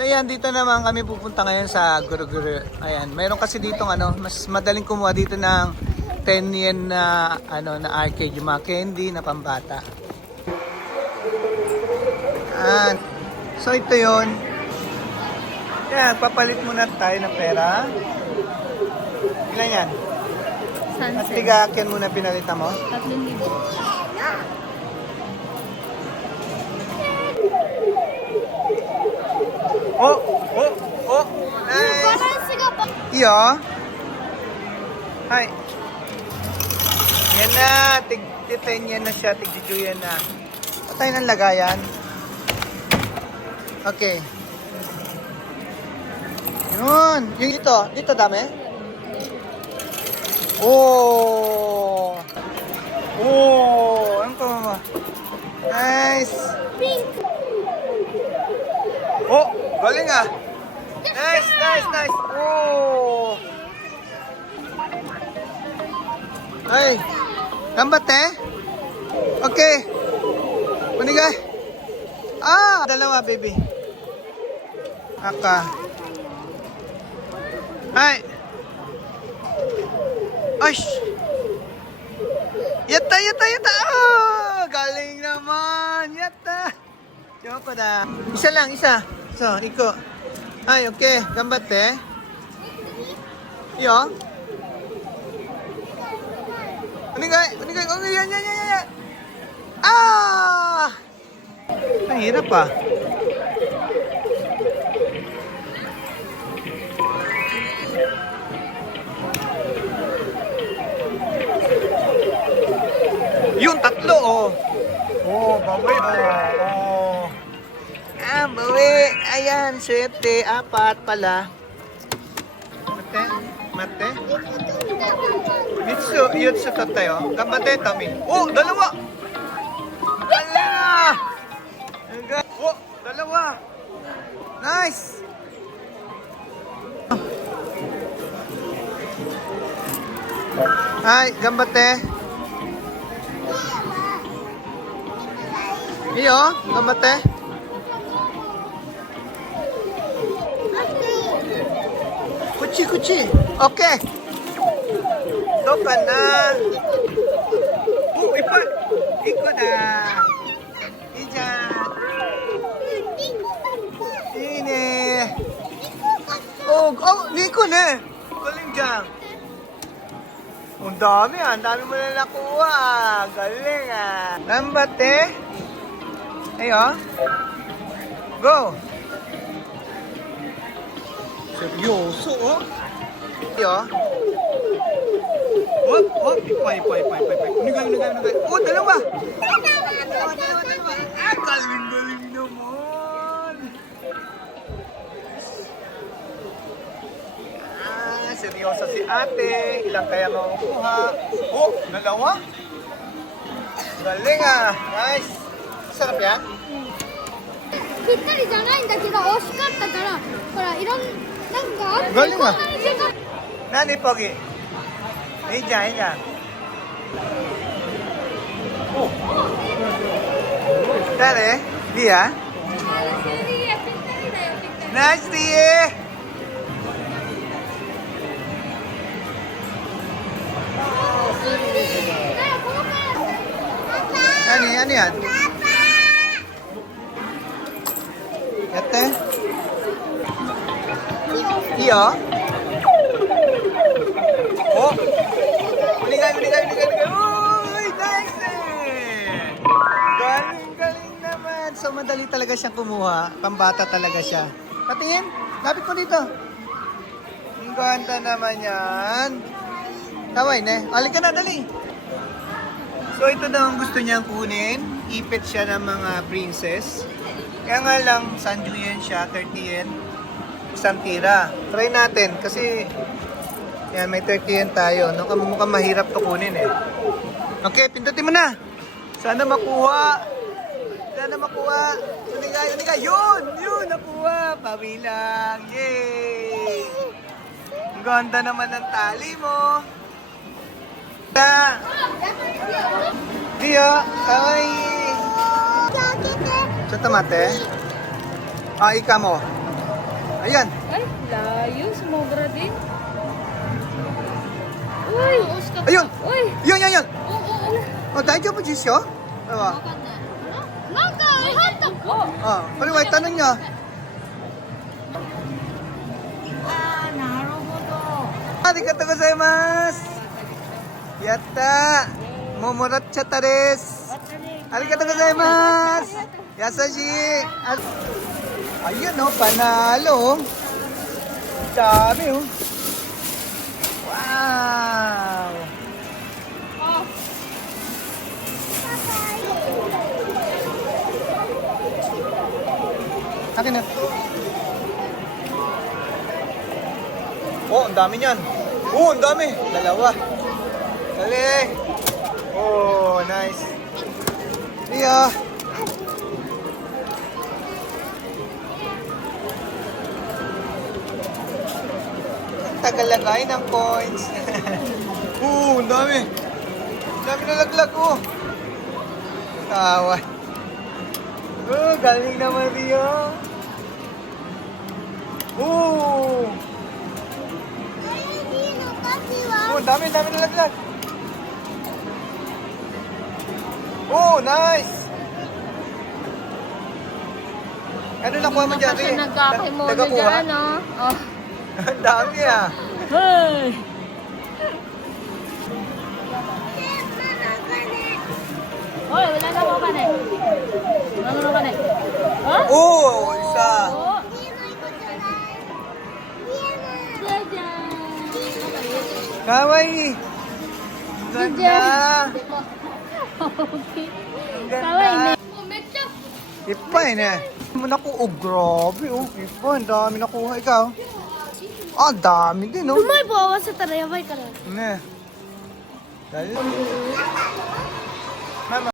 So ayan, dito naman kami pupunta ngayon sa Guru-Guru. Ayan, mayroon kasi dito mas madaling kumuha dito ng 10 yen na na arcade, yung mga candy na pambata. Ayan. So ito 'yon. Ayan, papalit muna tayo ng pera. Ilan yan? At tiga-akin muna pinalitan mo? 3,000. Oh! Nice! Iyo? Hi. Yan na. Tig-10 yan na siya. Tig-10 yan na. Patay ng lagayan. Okay. Yun. Yung dito. Dito dami? Oh! Oh! Ano ko mama? Nice! Pink. Oh! Galing ah! Nice! Oh! Ay! Gambate? Okay! Manigay! Dalawa baby. Aka. Ay! Ash! Yata! Galing naman! Yata! Diyan pa na. Isa lang, isa. So, iko. Ay, okay. Gambate. Iyo. Manigay. Oh, yan. Ang hirap pa. Yung tatlo, oh. Oh, bawi, oh. Bawi. Ayan, swerte. 4 pala. Mate. Yutsu tatayo. Gambate, Tami. Oh, dalawa. Ala! Oh, dalawa. Nice. Ay, gambate. Iyo, gambate. Kuchi. Okay. Doka na. Iko na. Ija. Ini. Oh, Niko na. Galing dyan. Ang dami mo na nakuha. Galing ah. Gambate. Ayo. Go. Seryoso, oh. Ayo. Ipay. Unigay. Oh, dalawa. Galing naman. Seryoso si ate. Ilang kaya makukuha? Oh, dalawa. Galing ah. Nice. Sarap yan? ぴったりじゃないんだけど惜しかったからほらいろんなんかあって Galing こん ah. なに時間 Nani, Pogi? Ija. Oh. Dale, Dia. ぴったりだよぴったり Nice, Dia. Ano yan? Ate? Iyo? Oh! Manigay! Uy! Nice eh! Galing naman! So madali talaga siyang kumuha. Pambata talaga siya. Patingin! Lapit mo dito! Ang ganda naman yan! Kaway na. Alin ka na, dali! So ito daw ang gusto niyang kunin. Ipit siya ng mga princess. Kaya nga lang, Sanju yen siya, 30 yen. Isang tira. Try natin kasi yan, may 30 yen tayo. No? Mukhang mahirap to kunin eh. Okay, pindutin mo na. Sana makuha. Unigay. Yun, nakuha. Pawi lang. Yay! Ang ganda naman ng tali mo. Dio, kawaii. Chinto mate. Ika mo. Ayan. Ay, layo. Sumobra din. Uy! Ayun. Uy! Yun. Oo. Daijoubu desu yo? Diba? なんか分かった。 Oh.これはtanong niya. あー、なるほど。ありがとうございます。やったー。もうもらっちゃったです。ありがとうございます。優しい。Ayun oh, panalo. Dami oh. Wow. Akin na. Oh, ang dami niyan. Oh, ang dami. Dalawa. Dali. Oh, nice. Iya. Tagal lagay ng coins. Ang dami. Ang dami nalaglag, oh. Tawa. Oh, galing naman Rio. Oh. Oh, ang dami nalaglag. Oh, nice. Ano nakuha mo dyan, Rio? Nagkakaimono Nagakuha? dyan, oh. Oh. Ang dami ah. Hey! Hoy, wala na ako ka na eh. Wala ka na eh. Oh? Oh, isa. Oh. Kawaii. Ganda. Okay. Ang Kawaii ganda. na. Ipay na. Naku, oh grabe oh. Ipay, ang dami nakuha. Ikaw? Ah, dami din oh. うまい棒合わせたらやばいから。 Ne. Dali. Mama.